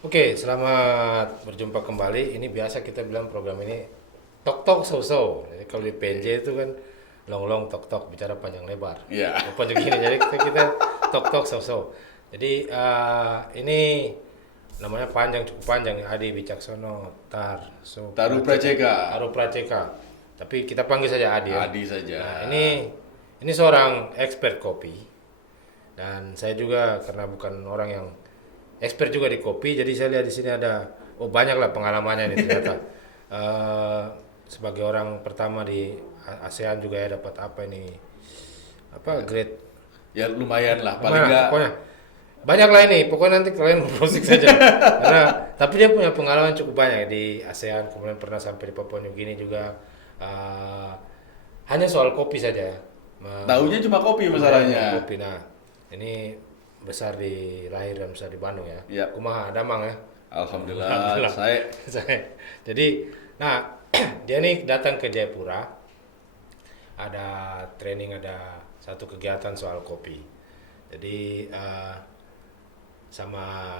Oke, selamat berjumpa kembali. Ini biasa kita bilang program ini tok tok so so. Jadi kalau di PNJ itu kan long long tok tok bicara panjang lebar. Iya. Apa juga gini. Jadi kita tok tok so so. Jadi ini namanya panjang cukup panjang. Adi Wicaksono Tar So Taruh Praceka. Taruh Praceka. Tapi kita panggil saja Adi ya. Adi saja. Nah, ini seorang expert kopi dan saya juga karena bukan orang yang expert juga di kopi, jadi saya lihat di sini ada banyak lah pengalamannya nih ternyata. Eh, Sebagai orang pertama di ASEAN juga ya dapat apa ini apa grade Ya lumayan lah, paling mana nggak. pokoknya banyak lah ini pokoknya nanti kalian browsing saja karena tapi dia punya pengalaman cukup banyak di ASEAN, kemudian pernah sampai di Papua New Guinea juga. Eh, Hanya soal kopi saja. Taunya cuma kopi masalahnya. Kopi. Nah, ini besar di lahir dan besar di Bandung ya. Ya. Kumaha Damang ya. Alhamdulillah. Alhamdulillah. Jadi, nah dia nih datang ke Jayapura, ada training, ada satu kegiatan soal kopi. Jadi sama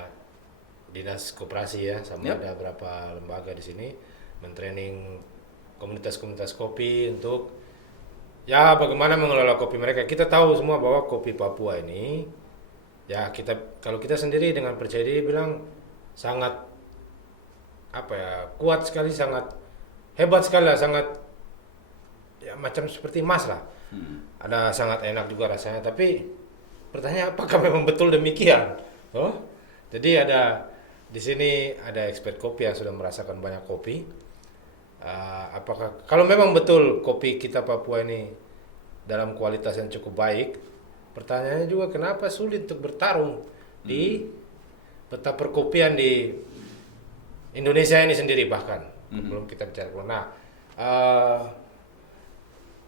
dinas koperasi ya, sama Yap. ada beberapa lembaga di sini mentraining komunitas-komunitas kopi untuk ya bagaimana mengelola kopi mereka. Kita tahu semua bahwa kopi Papua ini ya kalau kita sendiri dengan percaya diri bilang sangat apa ya kuat sekali, sangat hebat sekali lah, sangat ya macam seperti emas lah. Ada sangat enak juga rasanya, tapi pertanyaan apakah memang betul demikian? Oh, jadi ada di sini ada expert kopi yang sudah merasakan banyak kopi. Apakah kalau memang betul kopi kita Papua ini dalam kualitas yang cukup baik, pertanyaannya juga kenapa sulit untuk bertarung di peta perkopian di Indonesia ini sendiri bahkan belum kita bicara. Nah, eh,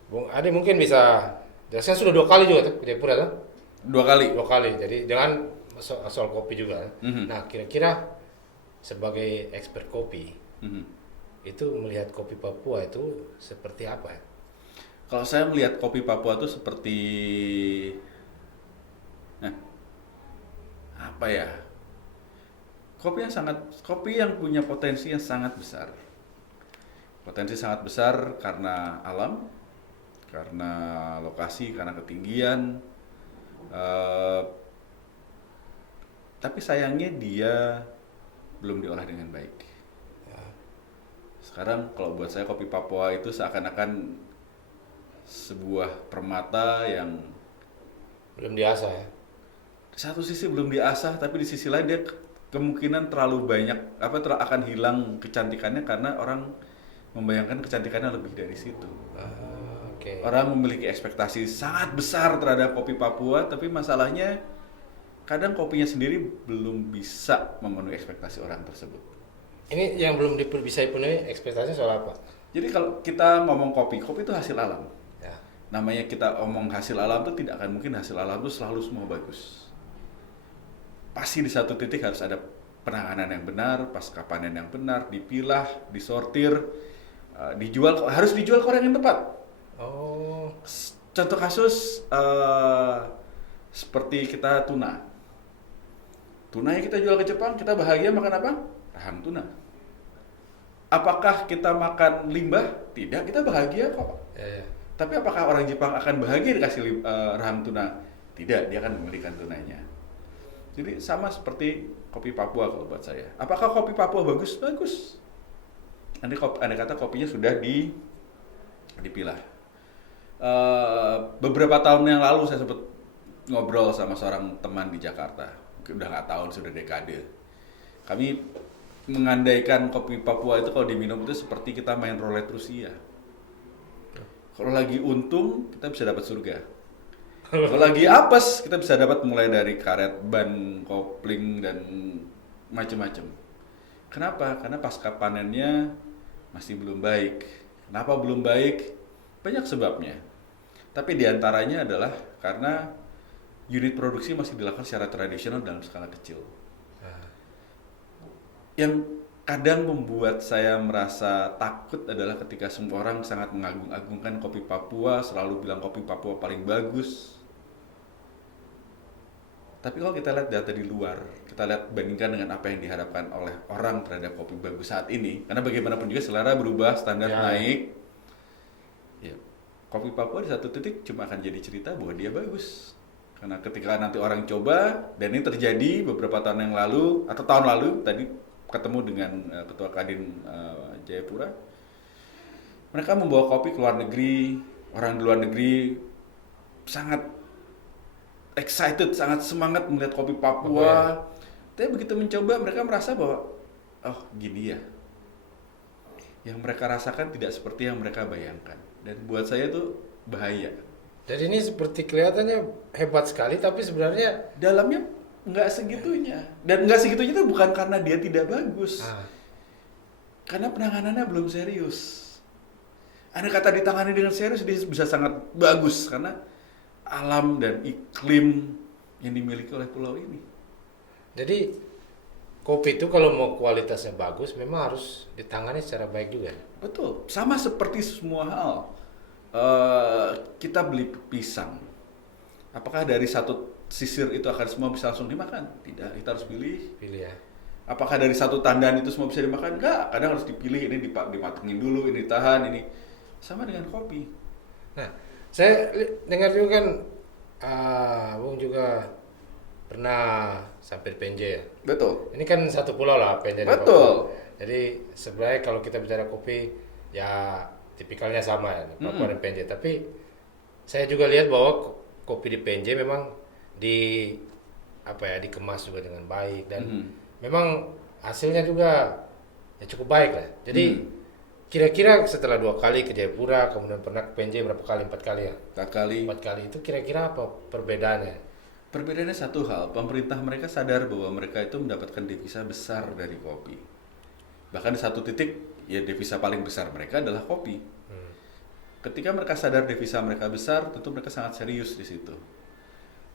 Bung Adi mungkin bisa jelaskan sudah 2 kali juga tuh ke Jayapura tuh. 2 kali. 2 kali. Jadi dengan soal kopi juga. Mhm. Nah, kira-kira sebagai expert kopi Mhm. itu melihat kopi Papua itu seperti apa ya? Kalau saya melihat kopi Papua itu seperti nah, apa ya? Kopi yang punya potensi yang sangat besar. Potensi sangat besar karena alam, karena lokasi, karena ketinggian. Eh, tapi sayangnya dia belum diolah dengan baik. Sekarang kalau buat saya kopi Papua itu seakan-akan sebuah permata yang Belum diasah ya. di satu sisi belum diasah, tapi di sisi lain dia kemungkinan terlalu banyak akan hilang kecantikannya karena orang membayangkan kecantikannya lebih dari situ. Oke. Orang memiliki ekspektasi sangat besar terhadap kopi Papua, tapi masalahnya kadang kopinya sendiri belum bisa memenuhi ekspektasi orang tersebut. Ini yang belum bisa dipenuhi ekspektasi soal apa? Jadi kalau kita ngomong kopi, kopi itu hasil alam. Ya. Namanya kita omong hasil alam itu tidak akan mungkin hasil alam itu selalu semua bagus. Pasti di satu titik harus ada penanganan yang benar, pasca panen yang benar, dipilah, disortir, harus dijual ke orang yang tepat. Oh. Contoh kasus seperti kita tuna. Tuna yang kita jual ke Jepang, kita bahagia makan apa? Rahang tuna. Apakah kita makan limbah? Tidak, kita bahagia kok. Ya, ya. Tapi apakah orang Jepang akan bahagia dikasih rahang tuna? Tidak, dia akan memberikan tunanya. Jadi sama seperti kopi Papua kalau buat saya. Apakah kopi Papua bagus? Bagus. Andai kata kopinya sudah dipilah. Beberapa tahun yang lalu saya sempat ngobrol sama seorang teman di Jakarta. Udah nggak tahun, sudah dekade. Kami mengandaikan kopi Papua itu kalau diminum itu seperti kita main roulette Rusia. Kalau lagi untung, kita bisa dapat surga. Kalau lagi apes, kita bisa dapat mulai dari karet, ban, kopling, dan macam-macam. Kenapa? Karena pasca panennya masih belum baik. Kenapa belum baik? Banyak sebabnya. Tapi diantaranya adalah karena unit produksi masih dilakukan secara tradisional dalam skala kecil. Yang kadang membuat saya merasa takut adalah ketika semua orang sangat mengagung-agungkan kopi Papua, selalu bilang kopi Papua paling bagus. Tapi kalau kita lihat data di luar, kita lihat bandingkan dengan apa yang diharapkan oleh orang terhadap kopi bagus saat ini, karena bagaimanapun juga selera berubah, standar Ya. naik. Ya, kopi Papua di satu titik cuma akan jadi cerita bahwa dia bagus. Karena ketika nanti orang coba, dan ini terjadi beberapa tahun yang lalu atau tahun lalu tadi ketemu dengan Ketua Kadin Jayapura, mereka membawa kopi ke luar negeri, orang di luar negeri sangat excited, sangat semangat melihat kopi Papua. Tapi begitu mencoba, mereka merasa bahwa, oh gini ya. Yang mereka rasakan tidak seperti yang mereka bayangkan. Dan buat saya itu bahaya. Jadi ini seperti kelihatannya hebat sekali, tapi sebenarnya Dalamnya nggak segitunya. Dan nggak segitunya itu bukan karena dia tidak bagus. Karena penanganannya belum serius. Andai kata ditangani dengan serius, dia bisa sangat bagus. Karena alam dan iklim yang dimiliki oleh pulau ini. Jadi kopi itu kalau mau kualitasnya bagus memang harus ditangani secara baik juga. Betul, sama seperti semua hal. Kita beli pisang. Apakah dari satu sisir itu akan semua bisa langsung dimakan? Tidak, kita harus pilih. Pilih ya. Apakah dari satu tandan itu semua bisa dimakan? Enggak, kadang harus dipilih, ini dimatengin dulu, ini tahan, ini. Sama dengan kopi. Nah, saya dengar juga kan Bung juga pernah sampai di PNJ ya. Betul. Ini kan satu pulau lah PNJ dan Betul. Papua. Jadi sebenarnya kalau kita bicara kopi ya tipikalnya sama ya, Papua dan PNJ. Tapi saya juga lihat bahwa kopi di PNJ memang dikemas juga dengan baik dan memang hasilnya juga ya cukup baik lah. Jadi kira-kira setelah 2 kali ke Jayapura, kemudian pernah ke PNJ berapa kali? 4 kali ya? 4 kali. 4 kali itu kira-kira apa perbedaannya? Perbedaannya satu hal, pemerintah mereka sadar bahwa mereka itu mendapatkan devisa besar dari kopi. Bahkan di satu titik, ya devisa paling besar mereka adalah kopi. Ketika mereka sadar devisa mereka besar, tentu mereka sangat serius di situ.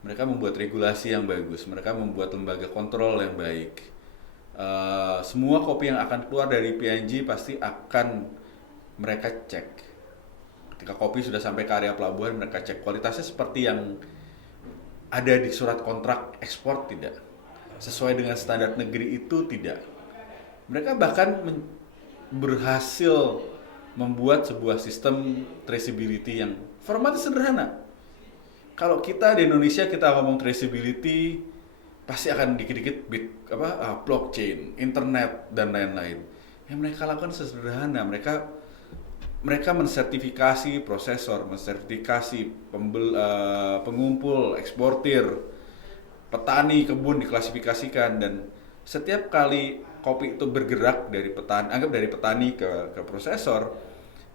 Mereka membuat regulasi yang bagus, mereka membuat lembaga kontrol yang baik. Semua kopi yang akan keluar dari PNG pasti akan mereka cek. Ketika kopi sudah sampai ke area pelabuhan, mereka cek kualitasnya seperti yang ada di surat kontrak ekspor, tidak. Sesuai dengan standar negeri itu, tidak. Mereka bahkan berhasil membuat sebuah sistem traceability yang formatnya sederhana. Kalau kita di Indonesia kita ngomong traceability, pasti akan dikit-dikit blockchain, internet dan lain-lain. Yang mereka lakukan sederhana, mereka mensertifikasi prosesor, mensertifikasi pengumpul, eksportir, petani, kebun diklasifikasikan, dan setiap kali kopi itu bergerak dari petani ke prosesor,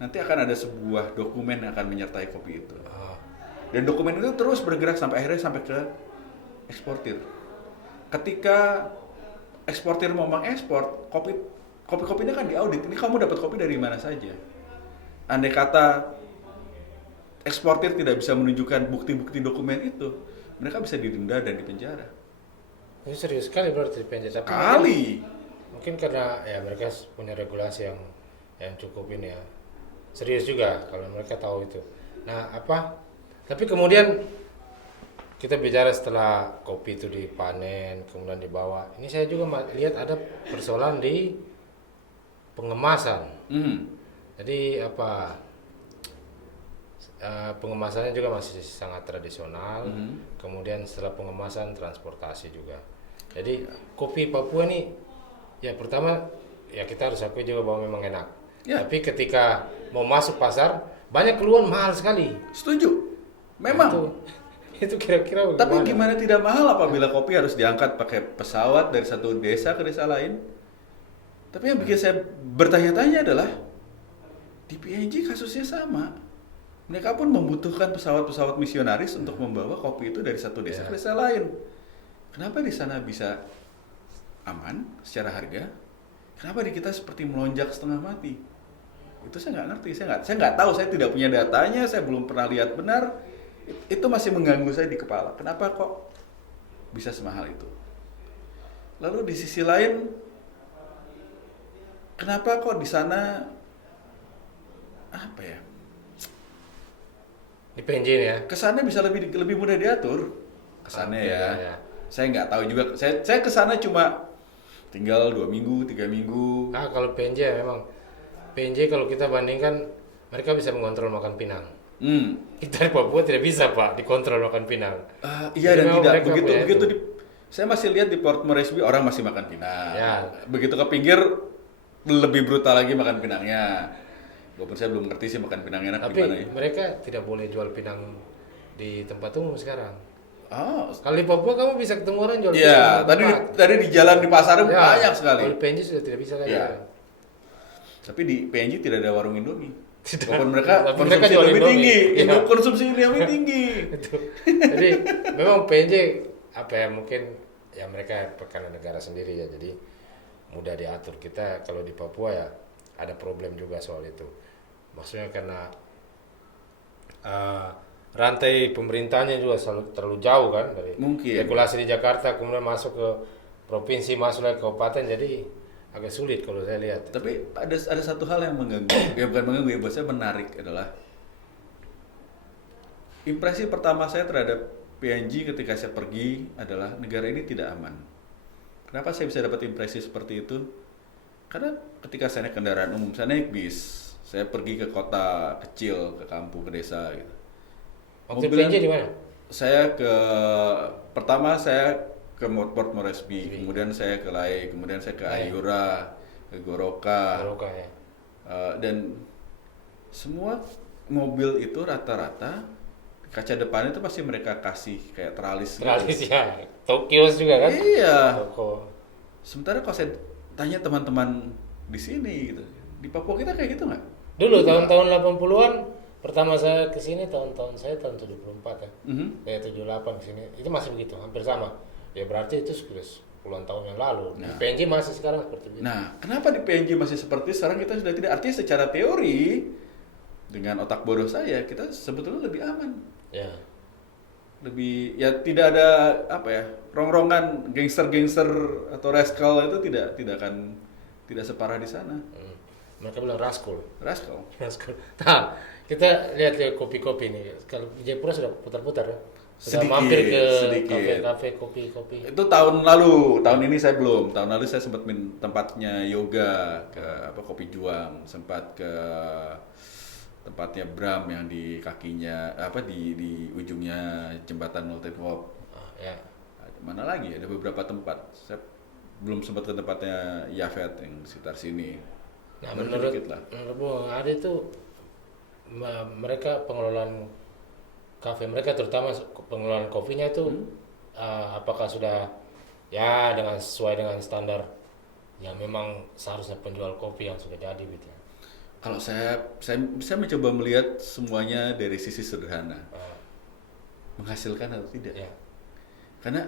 nanti akan ada sebuah dokumen yang akan menyertai kopi itu. Dan dokumen itu terus bergerak sampai akhirnya sampai ke eksportir. Ketika eksportir mau mengekspor, kopi-kopinya kan diaudit. Ini kamu dapat kopi dari mana saja. Andai kata eksportir tidak bisa menunjukkan bukti-bukti dokumen itu, mereka bisa didenda dan dipenjara. Ini serius sekali berarti PNJ. Tapi Kali. mungkin karena ya mereka punya regulasi yang cukup ini ya. Serius juga kalau mereka tahu itu. Nah, tapi kemudian kita bicara setelah kopi itu dipanen, kemudian dibawa. Ini saya juga lihat ada persoalan di pengemasan. Jadi pengemasannya juga masih sangat tradisional. Kemudian setelah pengemasan transportasi juga. Jadi kopi Papua ini ya pertama ya kita harus akui juga bahwa memang enak. Ya. Tapi ketika mau masuk pasar banyak keluhan mahal sekali. Setuju. Memang. Itu kira-kira bagaimana? Tapi gimana tidak mahal apabila kopi harus diangkat pakai pesawat dari satu desa ke desa lain? Tapi yang bikin saya bertanya-tanya adalah di PNG kasusnya sama. Mereka pun membutuhkan pesawat-pesawat misionaris untuk membawa kopi itu dari satu desa ke desa lain. Kenapa di sana bisa aman secara harga? Kenapa di kita seperti melonjak setengah mati? Itu saya nggak ngerti. Saya nggak tahu. Saya tidak punya datanya. Saya belum pernah lihat benar. Itu masih mengganggu saya di kepala. Kenapa kok bisa semahal itu? Lalu di sisi lain, kenapa kok di sana Di PNJ ini ya. kesannya bisa lebih mudah diatur? Kesannya ya. Saya nggak tahu juga. Saya kesana cuma tinggal 2 minggu, 3 minggu. Kalau PNJ memang PNJ kalau kita bandingkan mereka bisa mengontrol makan pinang. Kita di Papua tidak bisa Pak dikontrol makan pinang. Iya Jadi dan memang tidak mereka begitu punya begitu itu. saya masih lihat di Port Moresby orang masih makan pinang. Ya. Begitu ke pinggir lebih brutal lagi makan pinangnya. Walaupun saya belum ngerti sih makan pinang enak Tapi gimana ya. mereka tidak boleh jual pinang di tempat umum sekarang. Oh, Kalau di Papua kamu bisa ketemu orang jual pinang iya, di tempat. tadi di jalan di pasar Ya, banyak sekali. Kalau di PNJ sudah tidak bisa lagi. Iya. Tapi di PNG tidak ada warung Indomie. Tidak. Walaupun mereka Tapi mereka konsumsi jual Indomie Indomie. tinggi, Iya. konsumsi Indomie tinggi. Itu. Jadi memang PNJ apa ya mungkin ya mereka karena negara sendiri ya jadi mudah diatur. Kita kalau di Papua ya ada problem juga soal itu. Maksudnya karena rantai pemerintahnya juga terlalu jauh kan dari Mungkin. regulasi di Jakarta kemudian masuk ke provinsi masuk lagi ke kabupaten jadi agak sulit kalau saya lihat. Tapi ada satu hal yang mengganggu, ya bukan mengganggu, ya buat saya menarik adalah impresi pertama saya terhadap PNG ketika saya pergi adalah negara ini tidak aman. Kenapa saya bisa dapat impresi seperti itu? Karena ketika saya naik kendaraan umum, saya naik bis, saya pergi ke kota kecil, ke kampung, ke desa gitu. Waktu Mobilan- PNJ di mana? Pertama saya ke Port Moresby, kemudian saya ke Lae, kemudian saya ke Ayura, ke Goroka, Goroka ya. dan semua mobil itu rata-rata kaca depan itu pasti mereka kasih kayak teralis gitu. Teralis ya. Tokyo juga kan? Iya. Toko. Sementara kalau saya tanya teman-teman di sini gitu, di Papua kita kayak gitu nggak? Dulu tahun-tahun 80-an pertama saya ke sini tahun-tahun saya tahun 74 ya. Saya 78 ke sini. Itu masih begitu, hampir sama. Ya berarti itu sudah puluhan tahun yang lalu. Di PNJ masih sekarang seperti itu. Nah, kenapa di PNG masih seperti sekarang kita sudah tidak? Artinya secara teori dengan otak bodoh saya kita sebetulnya lebih aman. Ya. Lebih ya tidak ada apa ya rongrongan gangster-gangster atau rascal itu tidak akan tidak separah di sana. Mereka bilang raskul. Rascal. Raskul. Nah, kita lihat ya kopi-kopi nih. Kalau di Jayapura sudah putar-putar ya. Sudah Sedikit, mampir ke sedikit. kafe-kafe kopi-kopi. Itu tahun lalu, tahun ini saya belum. Tahun lalu saya sempat tempatnya yoga ke Kopi Juang, sempat ke tempatnya Bram yang di kakinya di ujungnya jembatan Multipop. Ya. Mana lagi? Ada beberapa tempat. Saya belum sempat ke tempatnya Yafet yang sekitar sini. Nah, Baru menurut dikit lah. Bung Ade itu mereka pengelolaan kafe mereka terutama pengelolaan kopinya itu apakah sudah ya dengan sesuai dengan standar yang memang seharusnya penjual kopi yang sudah jadi gitu ya. Kalau saya mencoba melihat semuanya dari sisi sederhana. Menghasilkan atau tidak. Ya. Karena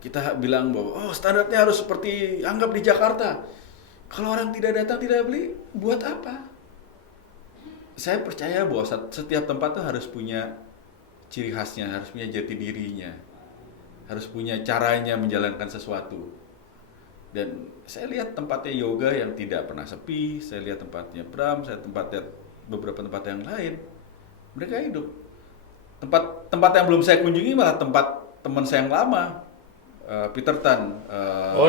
kita bilang bahwa standarnya harus seperti anggap di Jakarta. Kalau orang tidak datang tidak beli, buat apa? Saya percaya bahwa setiap tempat tuh harus punya ciri khasnya, harus punya jati dirinya, harus punya caranya menjalankan sesuatu. Dan saya lihat tempatnya yoga yang tidak pernah sepi, saya lihat tempatnya Bram, saya lihat beberapa tempat yang lain, mereka hidup. Tempat yang belum saya kunjungi malah tempat teman saya yang lama, Peter Tan.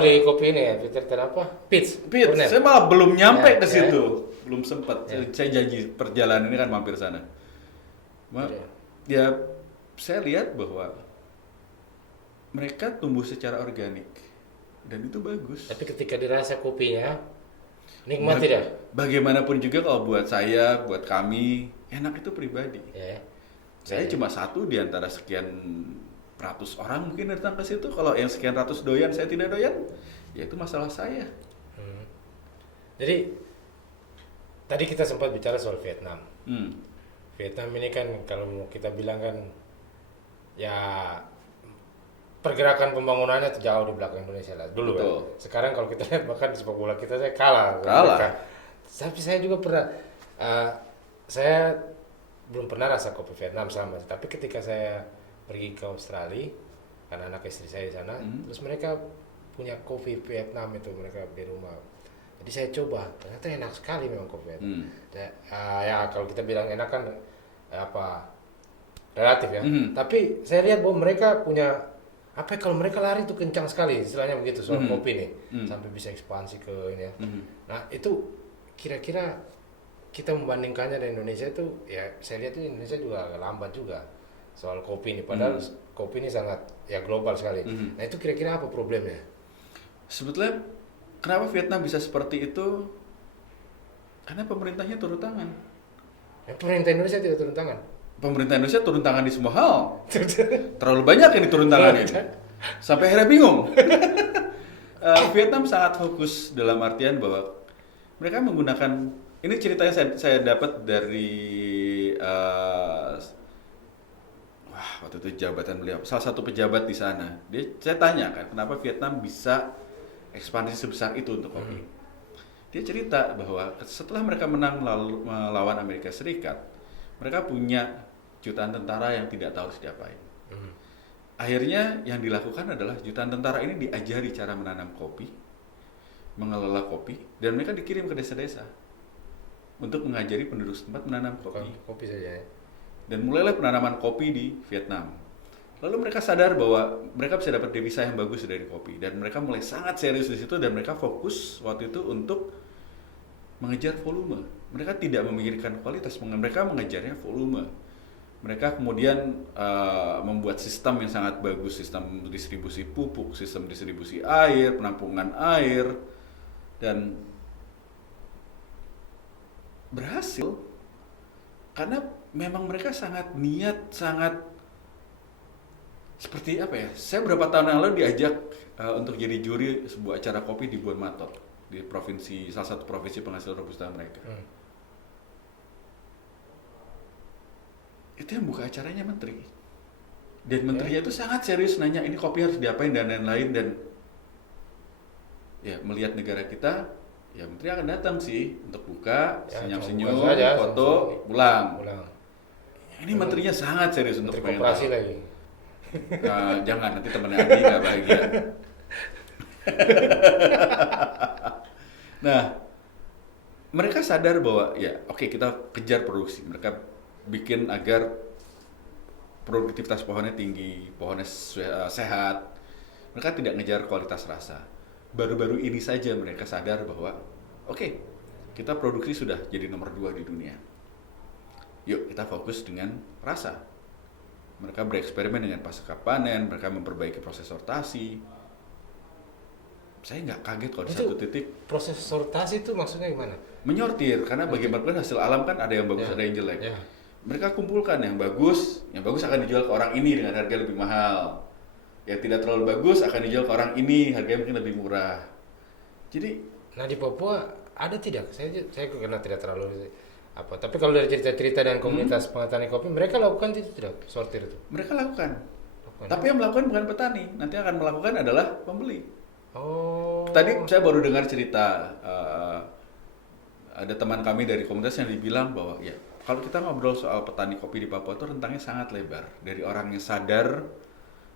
Di kopi ini ya, Peter Tan apa? Pitts. Saya malah belum nyampe Ya, ke ya. situ, belum sempat. Saya janji perjalanan ini kan mampir sana. Ya, saya lihat bahwa mereka tumbuh secara organik dan itu bagus. Tapi ketika dirasa kopinya nikmat tidak? Bagaimanapun juga kalau buat saya, buat kami, enak itu pribadi. Ya. Saya cuma satu di antara sekian ratus orang mungkin datang ke situ. Kalau yang sekian ratus doyan, saya tidak doyan, ya itu masalah saya. Jadi tadi kita sempat bicara soal Vietnam. Vietnam ini kan kalau mau kita bilang kan ya pergerakan pembangunannya tuh jauh di belakang Indonesia lah dulu kan. Sekarang kalau kita lihat bahkan di sepak bola kita saya kalah. Tapi saya juga pernah saya belum pernah rasa kopi Vietnam sama. Tapi ketika saya pergi ke Australia karena anak istri saya di sana, terus mereka punya kopi Vietnam itu mereka di rumah. Jadi saya coba, ternyata enak sekali memang kopi Vietnam. Ya kalau kita bilang enak kan relatif ya. Tapi saya lihat bahwa mereka punya Apa kalau mereka lari tuh kencang sekali, istilahnya begitu soal Mhm. kopi nih, Mhm. sampai bisa ekspansi ke ini ya. Mhm. Nah itu kira-kira kita membandingkannya dengan Indonesia itu, ya saya lihat itu Indonesia juga agak lambat juga soal kopi ini. Padahal kopi ini sangat ya global sekali. Mhm. Nah itu kira-kira apa problemnya? Sebetulnya kenapa Vietnam bisa seperti itu? Karena pemerintahnya turun tangan. Yang pemerintah Indonesia tidak turun tangan. Pemerintah Indonesia turun tangan di semua hal. Terlalu banyak yang diturun tanganin. Sampai akhirnya bingung. Vietnam sangat fokus dalam artian bahwa mereka menggunakan, ini ceritanya saya dapat dari waktu itu jabatan beliau, salah satu pejabat di sana. Saya tanya kan, kenapa Vietnam bisa ekspansi sebesar itu untuk kopi. Dia cerita bahwa setelah mereka menang melawan Amerika Serikat, mereka punya jutaan tentara yang tidak tahu harus diapain. Akhirnya yang dilakukan adalah jutaan tentara ini diajari cara menanam kopi, mengelola kopi, dan mereka dikirim ke desa-desa untuk mengajari penduduk setempat menanam kopi. Kopi saja ya. Dan mulailah penanaman kopi di Vietnam. Lalu mereka sadar bahwa mereka bisa dapat devisa yang bagus dari kopi, dan mereka mulai sangat serius di situ, dan mereka fokus waktu itu untuk mengejar volume. Mereka tidak memikirkan kualitas, mereka mengejarnya volume. Mereka kemudian membuat sistem yang sangat bagus, sistem distribusi pupuk, sistem distribusi air, penampungan air, dan berhasil karena memang mereka sangat niat, sangat seperti apa ya? Saya beberapa tahun yang lalu diajak untuk jadi juri sebuah acara kopi di Buon Matot, di provinsi, salah satu provinsi penghasil robusta mereka. Itu yang buka acaranya menteri, dan menterinya itu sangat serius nanya ini kopi harus diapain dan lain-lain, dan ya melihat negara kita, ya menteri akan datang sih untuk buka, Ya, senyum-senyum, cuma buka saja, foto, pulang. Ini Memang menterinya sangat serius untuk Menteri pengen Koperasi tahu. lagi. Jangan, nanti temennya Adi nggak bahagia. Nah, mereka sadar bahwa ya oke, kita kejar produksi. Mereka bikin agar produktivitas pohonnya tinggi, pohonnya sehat. Mereka tidak ngejar kualitas rasa. Baru-baru ini saja mereka sadar bahwa oke, kita produksi sudah jadi nomor 2 di dunia. Yuk kita fokus dengan rasa. Mereka bereksperimen dengan pasca panen, mereka memperbaiki proses sortasi. Saya nggak kaget kalau di Itu satu titik proses sortasi itu maksudnya gimana? menyortir, karena bagaimanapun hasil alam kan ada yang bagus, Ya. ada yang jelek. Ya. Mereka kumpulkan yang bagus akan dijual ke orang ini dengan harga lebih mahal. Yang tidak terlalu bagus akan dijual ke orang ini, harganya mungkin lebih murah. Jadi, Nah di Papua ada tidak? Saya karena tidak terlalu apa. Tapi kalau dari cerita-cerita dan komunitas petani kopi, mereka lakukan itu tidak sortir itu. mereka lakukan. Lakukan. Tapi yang melakukan bukan petani, nanti yang akan melakukan adalah pembeli. Oh. Tadi saya baru dengar cerita, ada teman kami dari komunitas yang dibilang bahwa ya, kalau kita ngobrol soal petani kopi di Papua itu rentangnya sangat lebar. Dari orang yang sadar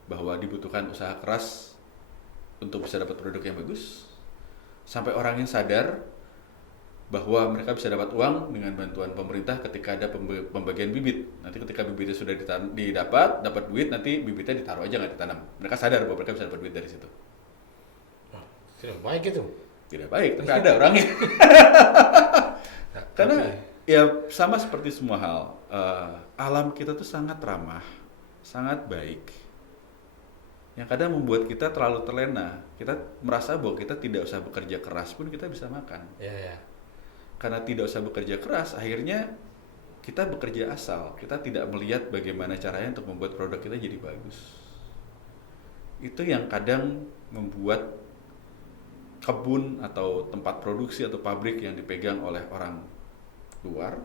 bahwa dibutuhkan usaha keras untuk bisa dapat produk yang bagus, sampai orang yang sadar bahwa mereka bisa dapat uang dengan bantuan pemerintah ketika ada pembagian bibit. Nanti ketika bibitnya sudah dapat duit, nanti bibitnya ditaruh aja nggak ditanam. Mereka sadar bahwa mereka bisa dapat duit dari situ. Tidak baik itu. Tidak baik, tapi ada orangnya. Karena ya sama seperti semua hal, alam kita tuh sangat ramah, sangat baik. Yang kadang membuat kita terlalu terlena. Kita merasa bahwa kita tidak usah bekerja keras pun kita bisa makan. Ya. Karena tidak usah bekerja keras, akhirnya kita bekerja asal. Kita tidak melihat bagaimana caranya untuk membuat produk kita jadi bagus. Itu yang kadang membuat kebun atau tempat produksi atau pabrik yang dipegang oleh orang luar,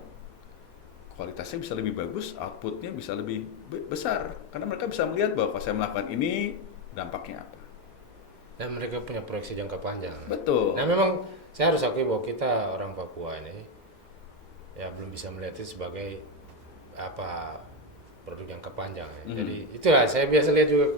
kualitasnya bisa lebih bagus, outputnya bisa lebih besar. Karena mereka bisa melihat bahwa kalau saya melakukan ini, dampaknya apa. Dan mereka punya proyeksi jangka panjang. Betul. Nah memang saya harus akui bahwa kita orang Papua ini ya belum bisa melihat itu sebagai apa produk jangka panjang. Ya. Jadi itulah saya biasa lihat juga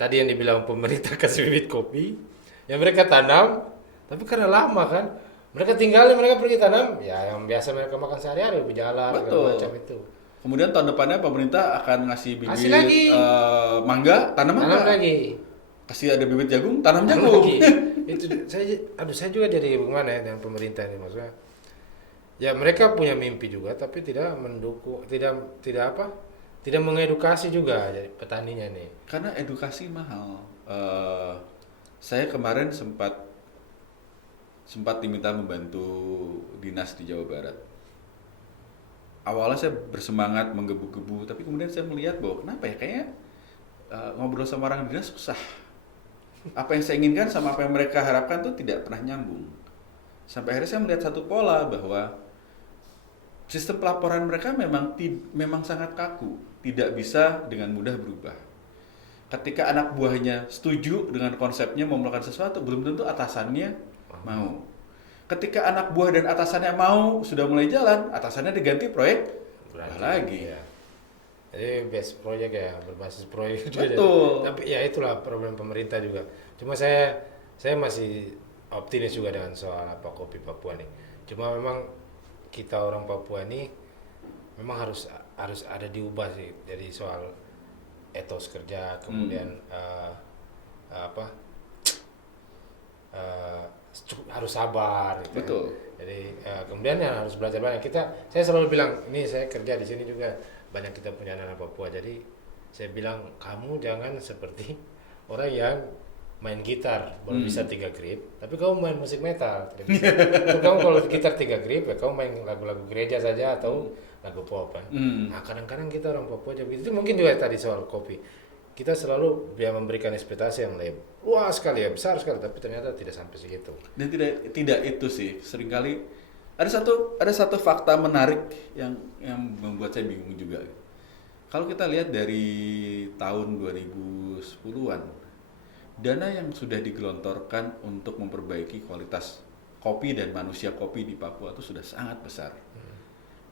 tadi yang dibilang pemerintah kasih bibit kopi, yang mereka tanam, tapi karena lama kan, mereka tinggalin, mereka pergi tanam, ya yang biasa mereka makan sehari-hari, berjalan, segala Betul. macam itu. Kemudian tahun depannya pemerintah akan ngasih bibit Kasih lagi. Mangga, tanam Tanam mangga. lagi. Kasih ada bibit jagung, tanam Tanam jagung. lagi. Itu saya juga jadi bagaimana ya dengan pemerintah ini maksudnya. Ya mereka punya mimpi juga tapi tidak mendukung, tidak apa? Tidak mengedukasi juga jadi petaninya nih. Karena edukasi mahal. Saya kemarin sempat diminta membantu dinas di Jawa Barat. Awalnya saya bersemangat menggebu-gebu, tapi kemudian saya melihat bahwa kenapa ya kayaknya ngobrol sama orang dinas susah. Apa yang saya inginkan sama apa yang mereka harapkan tuh tidak pernah nyambung. Sampai akhirnya saya melihat satu pola bahwa sistem pelaporan mereka memang sangat kaku, tidak bisa dengan mudah berubah. Ketika anak buahnya setuju dengan konsepnya mau melakukan sesuatu, belum tentu atasannya mau. Ketika anak buah dan atasannya mau, sudah mulai jalan, atasannya diganti proyek lagi. Ya. Jadi best project ya, berbasis proyek juga. Betul. Tapi ya itulah problem pemerintah juga. Cuma saya masih optimis juga dengan soal apa kopi Papua nih. Cuma memang kita orang Papua ini memang harus ada diubah sih. Jadi soal etos kerja, kemudian harus sabar gitu. Betul. Jadi kemudian yang harus belajar banyak. Saya selalu bilang, ini saya kerja di sini juga banyak kita punya anak Papua. Jadi saya bilang kamu jangan seperti orang yang main gitar baru bisa 3 grip, tapi kamu main musik metal tidak bisa. Kamu kalau gitar 3 grip ya kamu main lagu-lagu gereja saja atau lagu pop kan. Nah kadang-kadang kita orang Papua juga begitu. Itu mungkin juga tadi soal kopi. Kita selalu dia memberikan ekspektasi yang luas sekali ya, besar sekali, tapi ternyata tidak sampai segitu. Dan tidak itu sih, seringkali ada satu fakta menarik yang membuat saya bingung juga. Kalau kita lihat dari tahun 2010-an, dana yang sudah digelontorkan untuk memperbaiki kualitas kopi dan manusia kopi di Papua itu sudah sangat besar.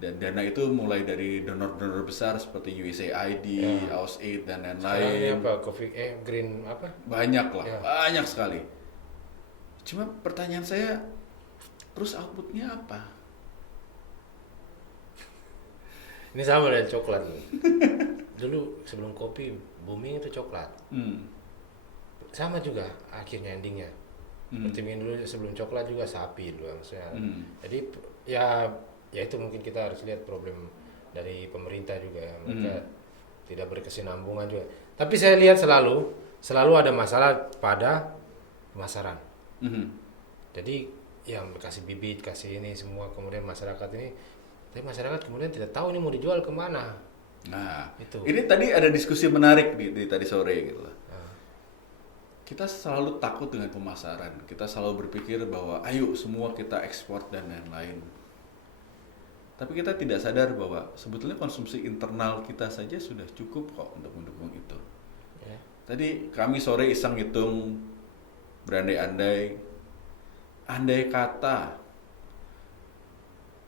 Dan dana itu mulai dari donor-donor besar seperti USAID, AusAid dan Sekarang lain-lain. ini apa? Coffee green apa? Banyak lah, Ya. banyak sekali. Cuma pertanyaan saya, terus outputnya apa? Ini sama dengan coklat. Dulu sebelum kopi booming itu coklat. Sama juga akhirnya endingnya. Seperti dulu sebelum coklat juga sapi dulu maksudnya. Jadi ya itu mungkin kita harus lihat problem dari pemerintah juga ya. Mereka tidak berkesinambungan juga. Tapi saya lihat selalu ada masalah pada pemasaran. Jadi yang kasih bibit, kasih ini semua, kemudian masyarakat ini, tapi masyarakat kemudian tidak tahu ini mau dijual kemana. Nah, Itu. ini tadi ada diskusi menarik di tadi sore gitu loh. Kita selalu takut dengan pemasaran. Kita selalu berpikir bahwa ayo semua kita ekspor dan lain-lain. Tapi kita tidak sadar bahwa sebetulnya konsumsi internal kita saja sudah cukup kok untuk mendukung itu. Ya. Tadi kami sore iseng hitung berandai-andai, andai kata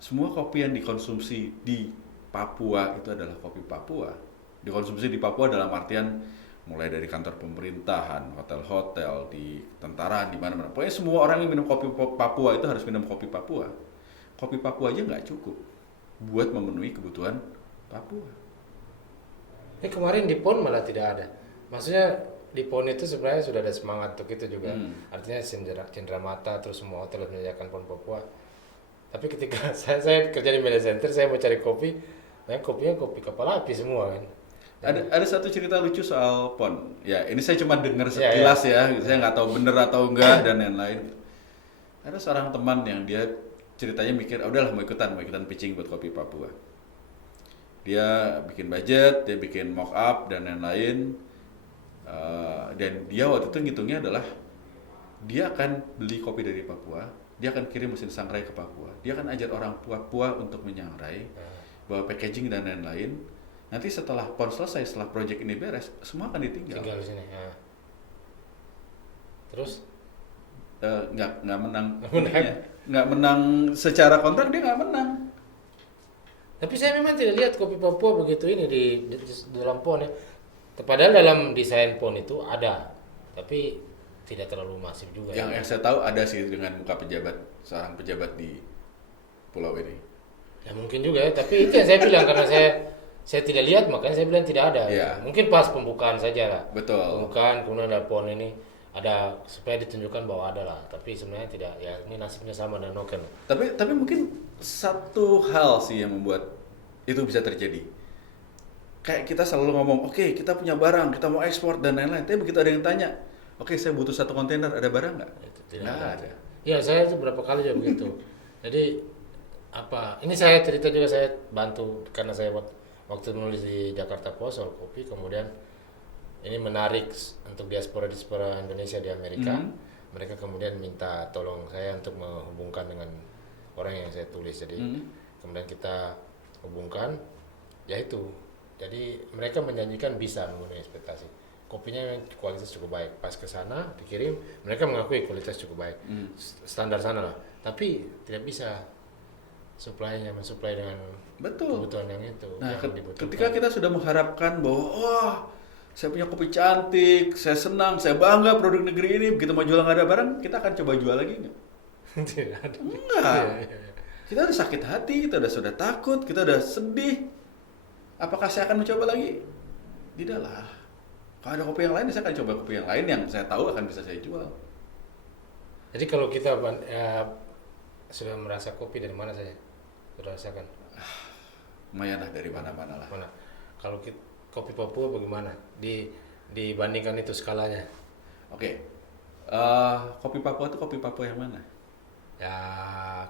semua kopi yang dikonsumsi di Papua itu adalah kopi Papua. Dikonsumsi di Papua dalam artian mulai dari kantor pemerintahan, hotel-hotel, di tentara, di mana-mana. Pokoknya semua orang yang minum kopi Papua itu harus minum kopi Papua. Kopi Papua aja nggak cukup buat memenuhi kebutuhan Papua. Ini kemarin di PON malah tidak ada. Maksudnya di PON itu sebenarnya sudah ada semangat untuk itu juga. Artinya cendera mata terus semua hotel menyediakan PON Papua. Tapi ketika saya kerja di media center, saya mau cari kopi, nah kopinya kopi kapal api semua kan. Ada satu cerita lucu soal PON. Ya, ini saya cuma dengar sekilas ya. Saya nggak tahu bener atau enggak dan lain-lain. Ada seorang teman yang dia ceritanya mikir, udahlah mau ikutan pitching buat kopi Papua. Dia bikin budget, dia bikin mock up dan lain-lain. Dan dia waktu itu ngitungnya adalah dia akan beli kopi dari Papua, dia akan kirim mesin sangrai ke Papua, dia akan ajar orang Papua untuk menyangrai, bawa packaging dan lain-lain. Nanti setelah PON selesai, setelah project ini beres, semua akan ditinggal. Tinggal di sini. Ya. Terus nggak menang, nggak menang secara kontrak, dia nggak menang. Tapi saya memang tidak lihat kopi Papua begitu ini di dalam PON ya. Padahal dalam desain PON itu ada, tapi tidak terlalu masif juga. Yang saya tahu ada sih dengan muka seorang pejabat di pulau ini. Ya mungkin juga ya, tapi itu yang saya bilang karena saya saya tidak lihat, makanya saya bilang tidak ada. Iya. Mungkin pas pembukaan saja lah. Betul. Pembukaan kemudian ada pohon ini ada supaya ditunjukkan bahwa ada lah. Tapi sebenarnya tidak. Ya ini nasibnya sama dengan Noken. Tapi mungkin satu hal sih yang membuat itu bisa terjadi. Kayak kita selalu ngomong, oke, kita punya barang, kita mau ekspor dan lain-lain. Tapi begitu ada yang tanya, oke, saya butuh 1 kontainer, ada barang nggak? Itu tidak Nggak ada. ada. Ya saya itu berapa kali juga begitu. Jadi apa? Ini saya cerita juga, saya bantu karena saya waktu menulis di Jakarta Post soal kopi, kemudian ini menarik untuk diaspora Indonesia di Amerika. Mereka kemudian minta tolong saya untuk menghubungkan dengan orang yang saya tulis. Jadi kemudian kita hubungkan, ya itu. Jadi mereka menjanjikan bisa memenuhi ekspektasi. Kopinya kualitas cukup baik. Pas ke sana dikirim, mereka mengakui kualitas cukup baik. Standar sana lah. Tapi tidak bisa mensuplai dengan Betul. kebutuhan yang itu. Nah, yang dibutuhkan. ketika kita sudah mengharapkan bahwa wah, saya punya kopi cantik, saya senang, saya bangga produk negeri ini, begitu mau jual nggak ada barang, kita akan coba jual lagi nggak? Tidak ada. Enggak. Iya. Kita udah sakit hati, kita sudah takut, kita udah sedih. Apakah saya akan mencoba lagi? Tidaklah. Kalau ada kopi yang lain, saya akan coba kopi yang lain yang saya tahu akan bisa saya jual. Jadi kalau kita sudah merasa kopi dari mana saja? Sudah rasakan? Lumayan lah dari mana-mana lah. Mana? Kalau kopi Papua bagaimana? Dibandingkan itu skalanya? Oke. Kopi Papua itu kopi Papua yang mana? Ya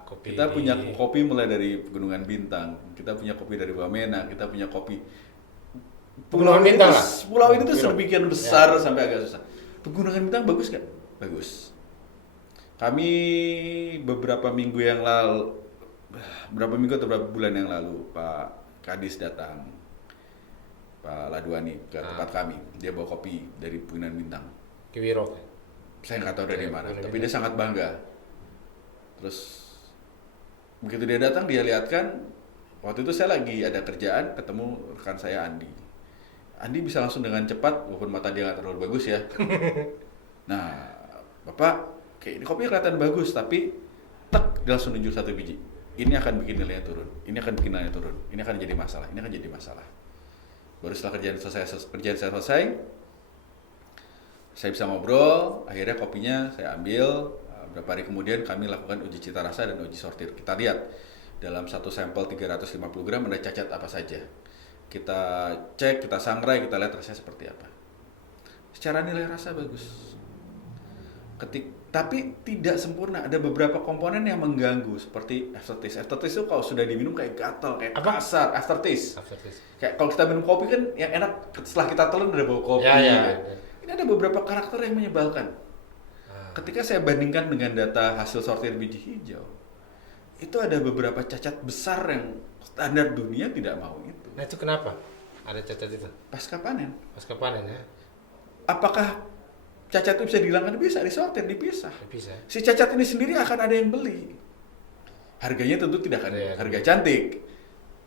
kopi. Kita punya kopi mulai dari Pegunungan Bintang, kita punya kopi dari Wamena, kita punya kopi Pegunungan Bintang lah. Pulau ini tuh sedemikian besar sampai agak susah. Pegunungan Bintang bagus nggak? Bagus. Kami beberapa minggu atau beberapa bulan yang lalu, Pak Kadis datang, Pak Laduani ke tempat kami. Dia bawa kopi dari Pegunungan Bintang. Kiwirok. Saya nggak tahu dari mana, Pegunungan tapi Bintang. dia sangat bangga. Terus begitu dia datang, dia lihatkan. Waktu itu saya lagi ada kerjaan, ketemu rekan saya Andi. Andi bisa langsung dengan cepat, walaupun mata dia nggak terlalu bagus ya. Nah, Bapak, kayak ini kopinya kelihatan bagus, tapi dia langsung nunjuk 1 biji. Ini akan bikin nilainya turun. Ini akan bikin nilainya turun. Ini akan jadi masalah. Ini akan jadi masalah. Baru setelah kerjaan saya selesai, saya bisa ngobrol. Akhirnya kopinya saya ambil. Beberapa hari kemudian kami lakukan uji cita rasa dan uji sortir. Kita lihat dalam satu sampel 350 gram ada cacat apa saja. Kita cek, kita sangrai, kita lihat rasanya seperti apa. Secara nilai rasa bagus. Tapi tidak sempurna. Ada beberapa komponen yang mengganggu seperti aftertaste. Aftertaste itu kalau sudah diminum kayak gatal, kayak kasar. Aftertaste. Kayak kalau kita minum kopi kan yang enak setelah kita telan ada bau kopi. Ya. Ini ada beberapa karakter yang menyebalkan. Ketika saya bandingkan dengan data hasil sortir biji hijau, itu ada beberapa cacat besar yang standar dunia tidak mau itu. Nah itu kenapa? Ada cacat itu? Pasca panen. Pasca panen ya? Apakah cacat itu bisa dihilangkan? Bisa, disortir, dipisah. Bisa. Si cacat ini sendiri akan ada yang beli. Harganya tentu tidak akan harga cantik.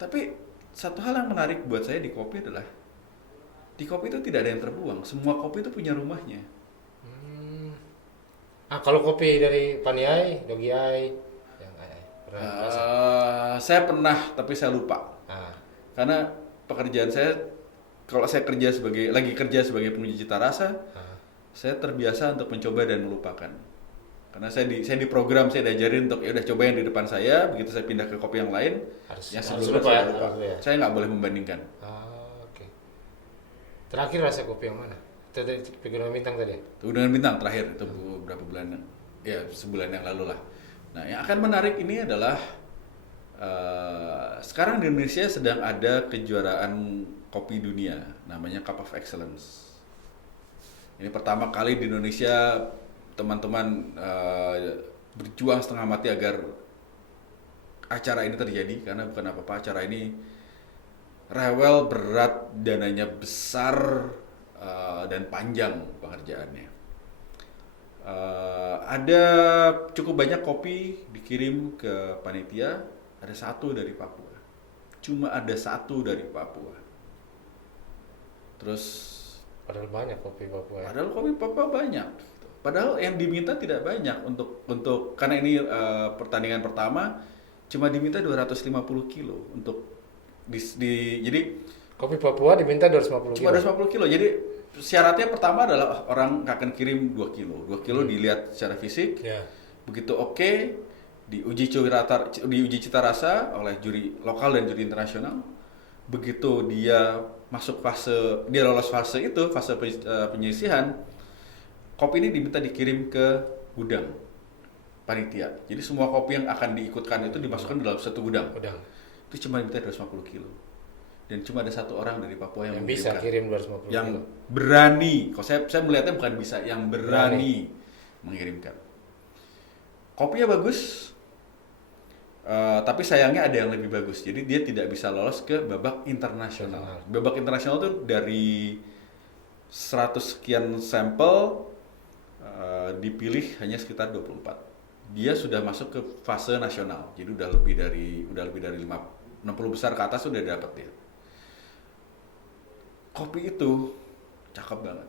Tapi satu hal yang menarik buat saya di kopi adalah di kopi itu tidak ada yang terbuang. Semua kopi itu punya rumahnya. Kalau kopi dari Paniai, Dogiai, yang pernah rasa? Saya pernah, tapi saya lupa. Karena pekerjaan saya, kalau saya kerja sebagai penguji cita rasa, saya terbiasa untuk mencoba dan melupakan. Karena saya di program, saya diajarin untuk ya udah coba yang di depan saya, begitu saya pindah ke kopi yang lain, yang sebelumnya lupa saya ya, lupa. Saya nggak boleh membandingkan. Oke. Terakhir rasa kopi yang mana? Tadi Pegunungan Bintang tadi? Pegunungan Bintang terakhir, itu beberapa bulan, ya sebulan yang lalu lah. Nah, yang akan menarik ini adalah sekarang di Indonesia sedang ada kejuaraan kopi dunia, namanya Cup of Excellence. Ini pertama kali di Indonesia teman-teman berjuang setengah mati agar acara ini terjadi, karena bukan apa-apa, acara ini rewel, berat, dananya besar, dan panjang pengerjaannya. Ada cukup banyak kopi dikirim ke panitia, ada 1 dari Papua. Cuma ada 1 dari Papua. Terus Padahal banyak kopi Papua. Padahal kopi Papua banyak. Padahal yang diminta tidak banyak untuk karena ini pertandingan pertama cuma diminta 250 kilo untuk jadi Kopi Papua diminta 250 Cuma kilo. 250 kilo. Jadi syaratnya pertama adalah orang akan kirim 2 kilo. 2 kilo dilihat secara fisik. Ya. Begitu oke, diuji cita rasa oleh juri lokal dan juri internasional. Begitu dia masuk dia lolos fase itu, fase penyisihan, kopi ini diminta dikirim ke gudang panitia. Jadi semua kopi yang akan diikutkan itu dimasukkan dalam satu gudang. Udah. Itu cuma diminta 250 kilo. Dan cuma ada satu orang dari Papua yang bisa mengirimkan. kirim 250 Yang kilo. berani. Kalau saya melihatnya bukan bisa, yang berani mengirimkan. Kopinya bagus, tapi sayangnya ada yang lebih bagus. Jadi dia tidak bisa lolos ke babak internasional. Babak internasional itu dari 100 sekian sampel dipilih hanya sekitar 24. Dia sudah masuk ke fase nasional. Jadi udah lebih dari 60 besar ke atas sudah dapat dia. Kopi itu cakep banget.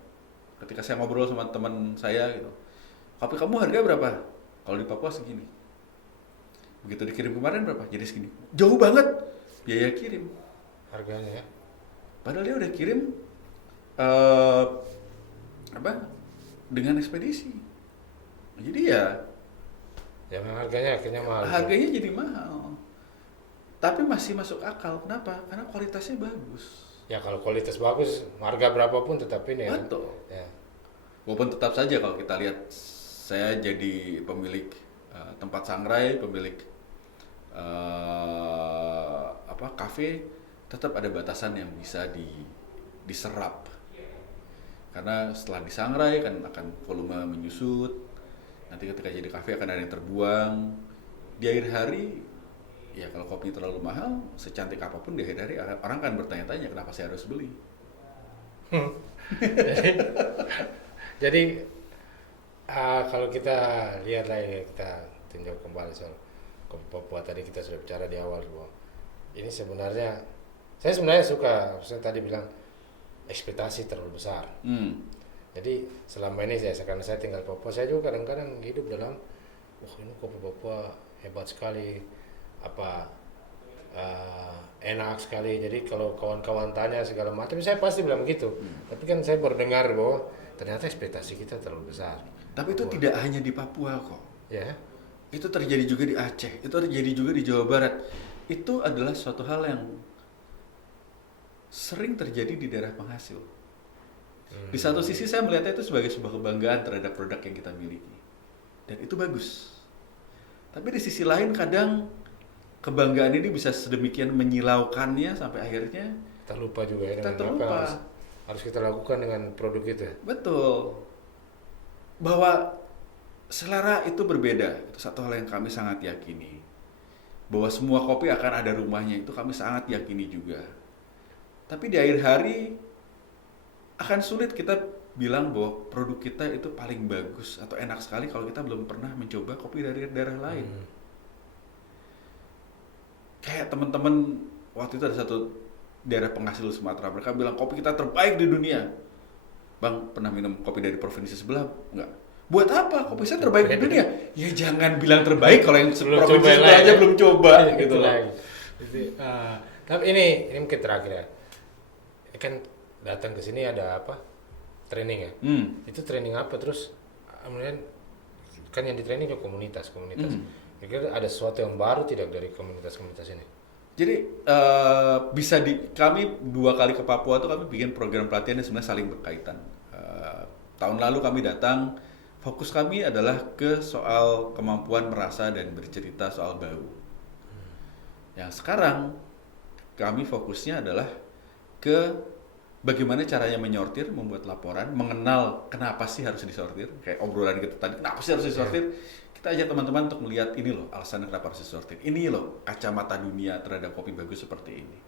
Ketika saya ngobrol sama teman saya gitu, kopi kamu harga berapa? Kalau di Papua segini. Begitu dikirim kemarin berapa? Jadi segini. Jauh banget biaya kirim. Harganya ya. Padahal dia udah kirim dengan ekspedisi. Jadi ya memang harganya akhirnya mahal. harganya jadi mahal. Tapi masih masuk akal. Kenapa? Karena kualitasnya bagus. Ya kalau kualitas bagus, harga berapapun tetap ini ya. Betul. Ya. Walaupun tetap saja kalau kita lihat, saya jadi pemilik tempat sangrai, pemilik kafe, tetap ada batasan yang bisa diserap. Karena setelah disangrai kan akan volume menyusut. Nanti ketika jadi kafe akan ada yang terbuang. Di akhir hari, ya kalau kopi terlalu mahal, secantik apapun di akhir hari orang kan bertanya-tanya kenapa saya harus beli. Jadi kalau kita lihat lagi, kita tinjau kembali soal kopi Papua, tadi kita sudah bicara di awal bahwa ini sebenarnya saya suka, saya tadi bilang ekspektasi terlalu besar. Jadi selama ini karena saya tinggal Papua, saya juga kadang-kadang hidup dalam, ini kopi Papua hebat sekali, enak sekali. Jadi kalau kawan-kawan tanya segala macam, saya pasti bilang begitu. Tapi kan saya baru dengar bahwa ternyata ekspektasi kita terlalu besar. Tapi itu tidak hanya di Papua kok. Ya. Itu terjadi juga di Aceh, itu terjadi juga di Jawa Barat. Itu adalah suatu hal yang sering terjadi di daerah penghasil. Di satu sisi saya melihatnya itu sebagai sebuah kebanggaan terhadap produk yang kita miliki. Dan itu bagus. Tapi di sisi lain kadang kebanggaan ini bisa sedemikian menyilaukannya sampai akhirnya Kita lupa juga ya kita dengan apa terlupa. yang harus kita lakukan dengan produk itu. Betul. Bahwa selera itu berbeda. Itu satu hal yang kami sangat yakini. Bahwa semua kopi akan ada rumahnya, itu kami sangat yakini juga. Tapi di akhir hari akan sulit kita bilang bahwa produk kita itu paling bagus atau enak sekali kalau kita belum pernah mencoba kopi dari daerah lain. Kayak teman-teman waktu itu ada satu daerah penghasil Sumatera, mereka bilang kopi kita terbaik di dunia. Bang, pernah minum kopi dari provinsi sebelah? Enggak. Buat apa? Kopi saya terbaik di dunia. Ya jangan bilang terbaik kalau yang provinsi sebelah aja belum coba gitu loh. Tapi ini mungkin terakhir ya. Kan datang ke sini ada apa? Training ya. Itu training apa? Terus kemudian kan yang di training juga komunitas. Kira-kira ada sesuatu yang baru tidak dari komunitas ini? Jadi kami 2 kali ke Papua tuh kami bikin program pelatihan yang sebenarnya saling berkaitan. Tahun lalu kami datang, fokus kami adalah ke soal kemampuan merasa dan bercerita soal bau. Yang sekarang kami fokusnya adalah ke bagaimana caranya menyortir, membuat laporan, mengenal kenapa sih harus disortir, kayak obrolan kita tadi, kenapa sih harus disortir. Kita ajak teman-teman untuk melihat ini loh alasannya kenapa harus disortir. Ini loh kacamata dunia terhadap kopi bagus seperti ini.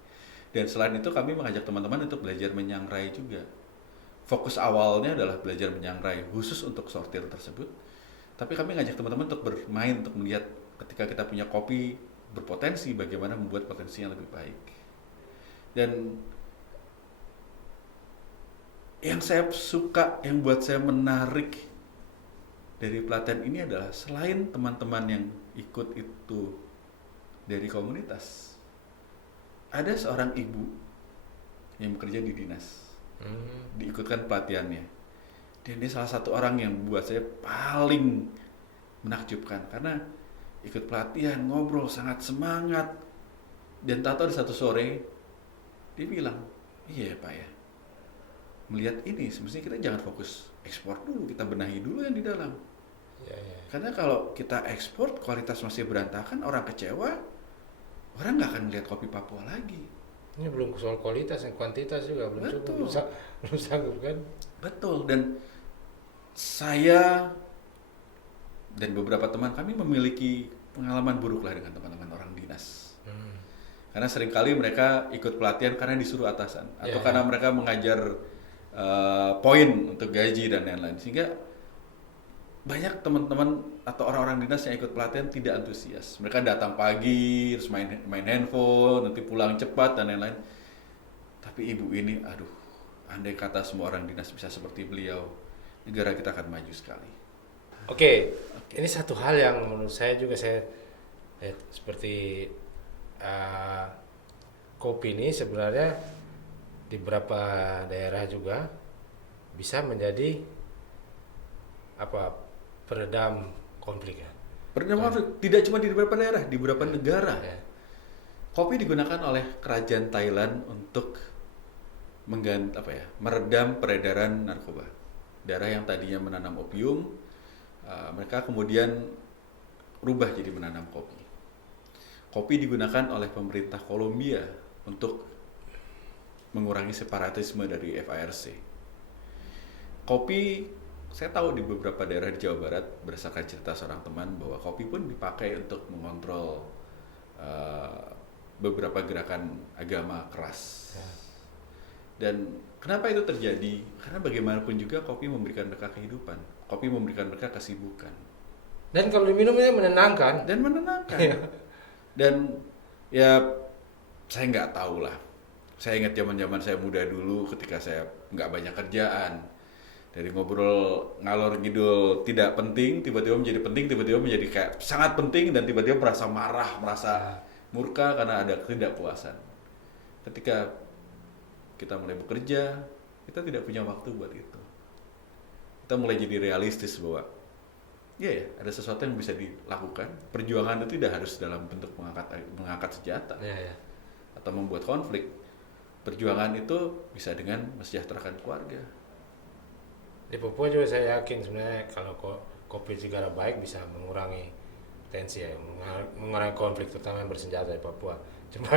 Dan selain itu kami mengajak teman-teman untuk belajar menyangrai juga. Fokus awalnya adalah belajar menyangrai khusus untuk sortir tersebut. Tapi kami ngajak teman-teman untuk bermain, untuk melihat ketika kita punya kopi berpotensi, bagaimana membuat potensinya lebih baik. Dan yang saya suka, yang buat saya menarik dari pelatihan ini adalah selain teman-teman yang ikut itu dari komunitas, ada seorang ibu yang bekerja di dinas, Hmm. diikutkan pelatihannya. Dan dia salah satu orang yang buat saya paling menakjubkan karena ikut pelatihan, ngobrol, sangat semangat. Dan tahu ada satu sore dia bilang, iya Pak ya, melihat ini semestinya kita jangan fokus ekspor dulu, kita benahi dulu yang di dalam. Ya, ya. Karena kalau kita ekspor kualitas masih berantakan, orang kecewa, orang nggak akan melihat kopi Papua lagi. Ini belum soal kualitas, yang kuantitas juga belum cukup, Betul. belum sanggup kan? Betul, dan saya dan beberapa teman kami memiliki pengalaman buruk lah dengan teman-teman orang dinas. Hmm. Karena seringkali mereka ikut pelatihan karena disuruh atasan atau Ya, karena mereka mengajar poin untuk gaji dan lain-lain, sehingga banyak teman-teman atau orang-orang dinas yang ikut pelatihan tidak antusias. Mereka datang pagi, terus main handphone, nanti pulang cepat dan lain-lain. Tapi ibu ini, aduh, andai kata semua orang dinas bisa seperti beliau, negara kita akan maju sekali. Oke, ini satu hal yang menurut saya juga saya lihat seperti kopi ini sebenarnya di beberapa daerah juga bisa menjadi apa peredam konflik ya. Peredam konflik tidak cuma di beberapa daerah, di beberapa negara. Ya. Kopi digunakan oleh kerajaan Thailand untuk meredam peredaran narkoba. Daerah yang tadinya menanam opium, mereka kemudian rubah jadi menanam kopi. Kopi digunakan oleh pemerintah Kolombia untuk mengurangi separatisme dari FARC. Kopi, saya tahu di beberapa daerah di Jawa Barat berdasarkan cerita seorang teman bahwa kopi pun dipakai untuk mengontrol beberapa gerakan agama keras. Ya. Dan kenapa itu terjadi? Karena bagaimanapun juga kopi memberikan mereka kehidupan, kopi memberikan mereka kesibukan Dan kalau diminum ini menenangkan. dan menenangkan. Iya. Dan ya saya nggak tahu lah. Saya ingat zaman-zaman saya muda dulu ketika saya nggak banyak kerjaan. Dari ngobrol ngalor ngidul tidak penting, tiba-tiba menjadi penting, tiba-tiba menjadi kayak sangat penting, dan tiba-tiba merasa marah, merasa murka karena ada ketidakpuasan. Ketika kita mulai bekerja, kita tidak punya waktu buat itu. Kita mulai jadi realistis bahwa ya, ada sesuatu yang bisa dilakukan. Perjuangan itu tidak harus dalam bentuk mengangkat senjata Ya, ya. atau membuat konflik. Perjuangan itu bisa dengan mesejahterakan keluarga. Di Papua juga saya yakin sebenarnya kalau kopi Cigara baik bisa mengurangi tensi ya, mengurangi konflik terutama yang bersenjata di Papua. Cuma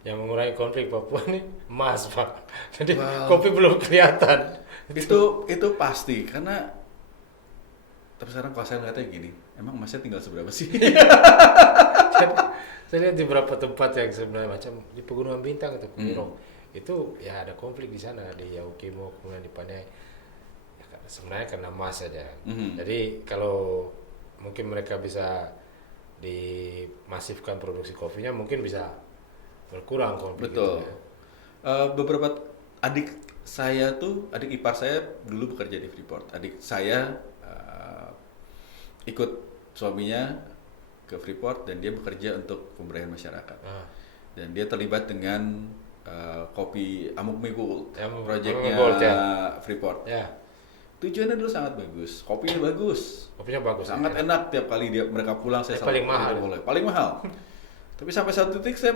yang mengurangi konflik Papua ini emas Pak. Jadi kopi belum kelihatan. Itu pasti, karena tapi sekarang kalau saya ngeliatnya gini, emang emasnya tinggal seberapa sih? Saya lihat di beberapa tempat yang sebenarnya macam di Pegunungan Bintang itu Kumiro, itu ya ada konflik di sana di Yaukimo kemudian di Panai. Ya, sebenarnya karena emas saja. Jadi kalau mungkin mereka bisa dimasifkan produksi kopinya, mungkin bisa berkurang konflik. Betul. Gitu ya. Beberapa adik adik ipar saya dulu bekerja di Freeport. Adik saya ikut suaminya ke Freeport dan dia bekerja untuk pemberdayaan masyarakat. Dan dia terlibat dengan kopi Amuk Gold, proyeknya Gold, ya. Freeport. Ya, Tujuannya dulu sangat bagus, kopinya bagus, kopinya bagus. sangat ya. enak. Tiap kali mereka pulang saya Paling selalu mahal. boleh, paling mahal. Tapi sampai satu titik saya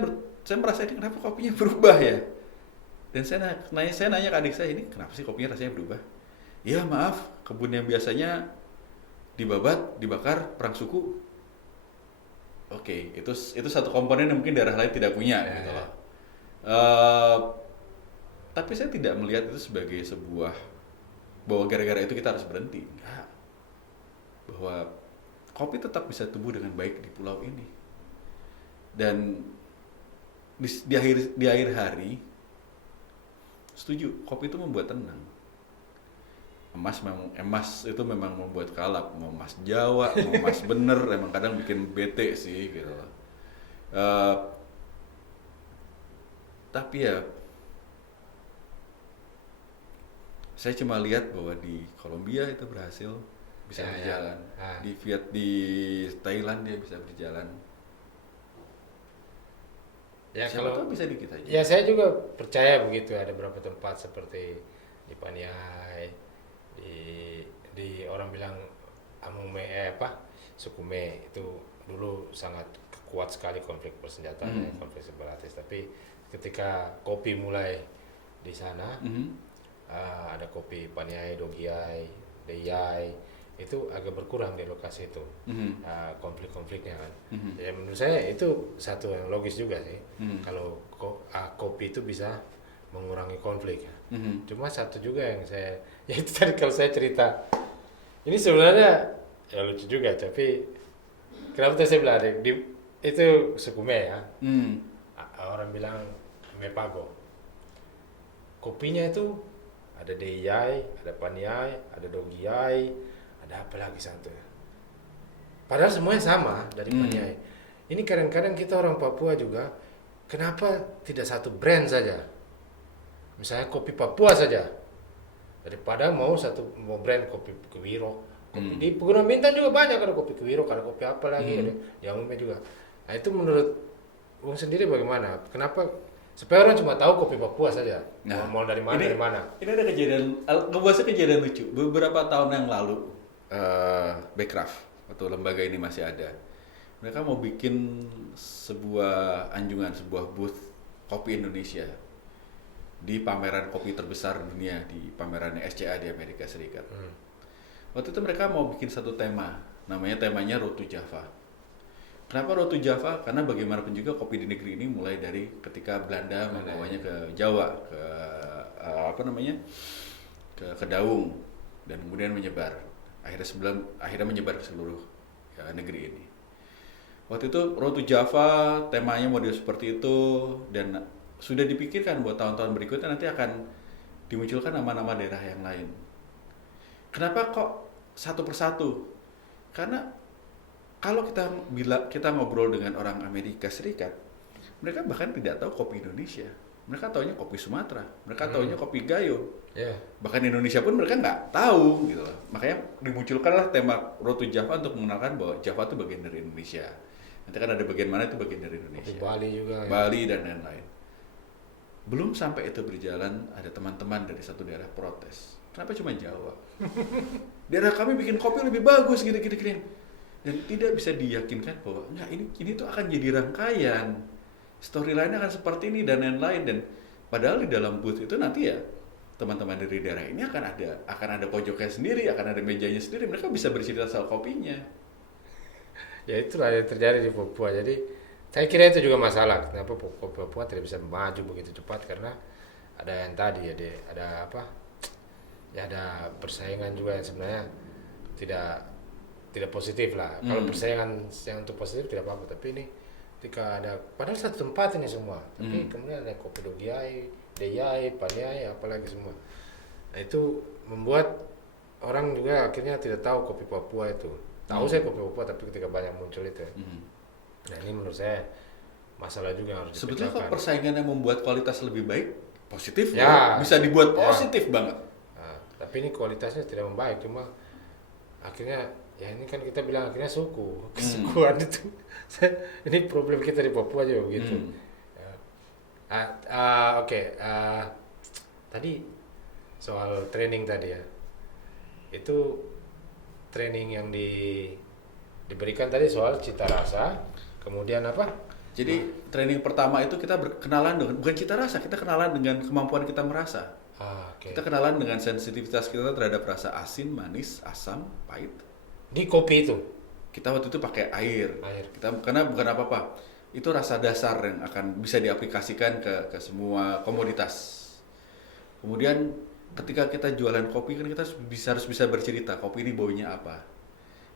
merasa ini kenapa kopinya berubah ya? Dan saya nanya ke adik saya, ini kenapa sih kopinya rasanya berubah? Ya maaf, kebun yang biasanya dibabat, dibakar, perang suku. Oke, itu satu komponen yang mungkin daerah lain tidak punya, Ya, gitu ya. loh. Tapi saya tidak melihat itu sebagai sebuah bahwa gara-gara itu kita harus berhenti. Enggak. Bahwa kopi tetap bisa tumbuh dengan baik di pulau ini. Dan di akhir hari, setuju, kopi itu membuat tenang. Emas itu memang membuat kalap, mau emas Jawa, mau emas bener, emang kadang bikin bete sih gitu loh. Tapi ya saya cuma lihat bahwa di Kolombia itu berhasil bisa berjalan. Di Thailand dia bisa berjalan. Ya Siapa kalau tahu bisa dikit aja. ya saya juga percaya begitu, ada beberapa tempat seperti di Paniai, di orang bilang Amume Sukume itu dulu sangat kuat sekali konflik bersenjatanya, konflik separatis. Tapi ketika kopi mulai di sana, ada kopi Paniai, Dogiai, Deyai, itu agak berkurang di lokasi itu konflik-konfliknya kan. Ya menurut saya itu satu yang logis juga sih. Kalau kopi itu bisa mengurangi konflik ya. Cuma satu juga yang saya ya itu tadi kalau saya cerita ini sebenarnya ya lucu juga, tapi kenapa tadi saya bilang itu Sukume ya. Orang bilang Mepago. Kopinya itu ada Deyai, ada Paniai, ada Dogiai, ada apa lagi satu ya. Padahal semuanya sama dari Paniai. Ini kadang-kadang kita orang Papua juga, kenapa tidak satu brand saja? Misalnya kopi Papua saja. Daripada mau brand kopi Kewiro. Di Pegunungan Bintang juga banyak, ada kopi Kewiro, ada kopi apa lagi, ada di Amume juga. Nah itu menurut Bung sendiri bagaimana? Kenapa supaya orang cuma tahu kopi Papua saja? Mau dari mana dari mana? Ini ada kejadian lucu. Beberapa tahun yang lalu, Backcraft atau lembaga ini masih ada. Mereka mau bikin sebuah booth kopi Indonesia di pameran kopi terbesar dunia, di pameran SCA di Amerika Serikat. Waktu itu mereka mau bikin satu tema, temanya Road to Java. Kenapa Road to Java? Karena bagaimanapun juga kopi di negeri ini mulai dari ketika Belanda membawanya ke Jawa, ke Daung, dan kemudian menyebar. Akhirnya menyebar ke seluruh negeri ini. Waktu itu Road to Java temanya model seperti itu, dan sudah dipikirkan buat tahun-tahun berikutnya nanti akan dimunculkan nama-nama daerah yang lain. Kenapa kok satu persatu? Karena kalau kita ngobrol dengan orang Amerika Serikat, mereka bahkan tidak tahu kopi Indonesia. Mereka taunya kopi Sumatera, mereka taunya kopi Gayo. Bahkan Indonesia pun mereka nggak tahu gitu loh. Makanya dimunculkanlah tema Road to Java untuk mengenalkan bahwa Java itu bagian dari Indonesia. Nanti kan ada bagian mana itu bagian dari Indonesia. Kopi Bali juga. Bali dan lain-lain. Belum sampai itu berjalan, ada teman-teman dari satu daerah protes. Kenapa cuma Jawa? Daerah kami bikin kopi lebih bagus gitu-gitu. Dan tidak bisa diyakinkan bahwa enggak, ini tuh akan jadi rangkaian. Storyline-nya akan seperti ini dan lain-lain. Dan padahal di dalam booth itu nanti ya teman-teman dari daerah ini akan ada pojoknya sendiri, akan ada mejanya sendiri. Mereka bisa bercerita soal kopinya. Ya itulah yang terjadi di Papua. Jadi saya kira itu juga masalah. Kenapa Papua tidak bisa maju begitu cepat, karena ada yang tadi ya, ada ada persaingan juga yang sebenarnya tidak positif lah. Kalau persaingan yang untuk positif tidak apa-apa, tapi ini ketika ada padahal satu tempat ini semua, tapi kemudian ada kopi Dogiai, Deyai, Paniai, apalagi semua. Nah itu membuat orang juga akhirnya tidak tahu kopi Papua itu. Tahu saya kopi Papua, tapi ketika banyak muncul itu. Nah ini menurut saya masalah juga yang harus dipecahkan. Sebetulnya kalau persaingan yang membuat kualitas lebih baik, positif ya, bisa dibuat positif banget. Nah, tapi ini kualitasnya tidak membaik, cuma akhirnya ya ini kan kita bilang akhirnya kesukuan itu. Ini problem kita di Papua juga begitu. Tadi soal training tadi ya, itu training yang diberikan tadi soal cita rasa, kemudian apa? Jadi training pertama itu kita berkenalan dengan bukan cita rasa, kita kenalan dengan kemampuan kita merasa. Kita kenalan dengan sensitivitas kita terhadap rasa asin, manis, asam, pahit. Di kopi itu? Kita waktu itu pakai air. Karena bukan apa-apa. Itu rasa dasar yang akan bisa diaplikasikan ke semua komoditas. Kemudian ketika kita jualan kopi kan kita harus bisa bercerita kopi ini baunya apa.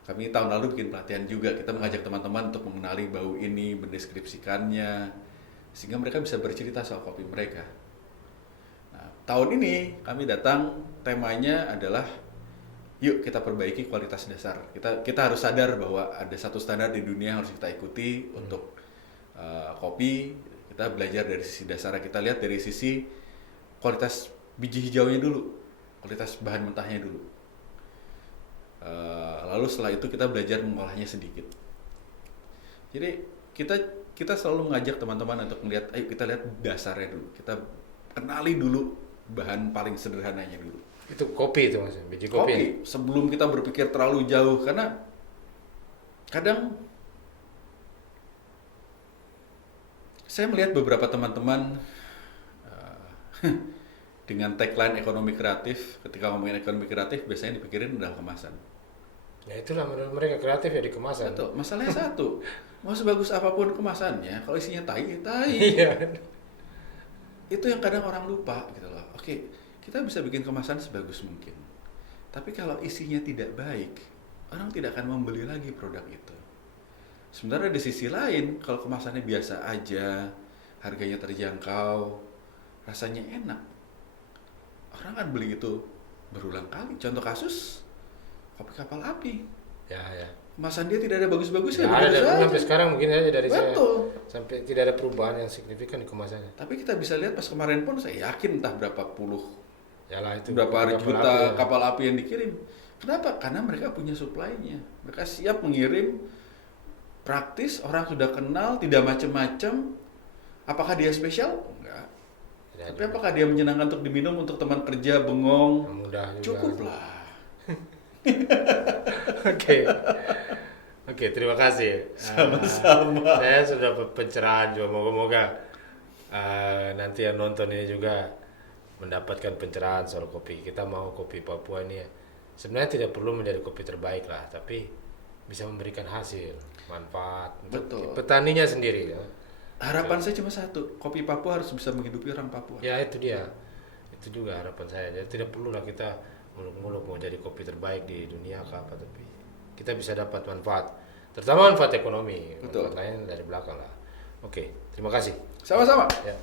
Kami tahun lalu bikin pelatihan juga, kita mengajak teman-teman untuk mengenali bau ini, mendeskripsikannya, sehingga mereka bisa bercerita soal kopi mereka. Nah, tahun ini kami datang, temanya adalah yuk kita perbaiki kualitas dasar. Kita harus sadar bahwa ada satu standar di dunia yang harus kita ikuti untuk kopi. Kita belajar dari sisi dasar, kita lihat dari sisi kualitas biji hijaunya dulu, kualitas bahan mentahnya dulu. Lalu setelah itu kita belajar mengolahnya sedikit. Jadi kita kita selalu mengajak teman-teman untuk melihat, ayo kita lihat dasarnya dulu. Kita kenali dulu bahan paling sederhananya dulu. Itu kopi itu maksudnya, biji kopi. Kopi, sebelum kita berpikir terlalu jauh, karena kadang saya melihat beberapa teman-teman dengan tagline ekonomi kreatif, ketika ngomongin ekonomi kreatif biasanya dipikirin udah kemasan. Ya itulah menurut mereka kreatif ya di kemasan. Satu, masalahnya satu, mau sebagus apapun kemasannya, kalau isinya tai, ya tai. Iya. Itu yang kadang orang lupa gitu loh. Oke, kita bisa bikin kemasan sebagus mungkin. Tapi kalau isinya tidak baik, orang tidak akan membeli lagi produk itu. Sebenarnya di sisi lain, kalau kemasannya biasa aja, harganya terjangkau, rasanya enak, orang kan beli itu berulang kali. Contoh kasus, kopi kapal api. Ya. Kemasan dia tidak ada bagus-bagusnya. Ya, ada dari dulu sampai sekarang mungkin aja dari saya. Betul. Sampai tidak ada perubahan yang signifikan di kemasannya. Tapi kita bisa lihat pas kemarin pun saya yakin entah berapa puluh, Yalah itu. berapa kapal juta api, ya. kapal api yang dikirim. Kenapa? Karena mereka punya supply-nya. Mereka siap mengirim, praktis, orang sudah kenal, tidak macam-macam. Apakah dia spesial? Enggak. Tidak Tapi juga. apakah dia menyenangkan untuk diminum untuk teman kerja bengong? Mudah juga. Cukuplah. Oke, terima kasih. Sama-sama. Saya sudah pencerahan juga. Moga-moga nanti yang nonton ini juga mendapatkan pencerahan soal kopi. Kita mau kopi Papua ini sebenarnya tidak perlu menjadi kopi terbaik lah, tapi bisa memberikan hasil, manfaat untuk Betul. petaninya sendiri. Ya. Harapan saya cuma satu, kopi Papua harus bisa menghidupi orang Papua. Ya itu dia, itu juga harapan saya. Jadi tidak perlu lah kita muluk-muluk mau jadi kopi terbaik di dunia ke apa, tapi kita bisa dapat manfaat, terutama manfaat ekonomi. Betul. Manfaat lain dari belakang lah. Oke, terima kasih. Sama-sama. Ya.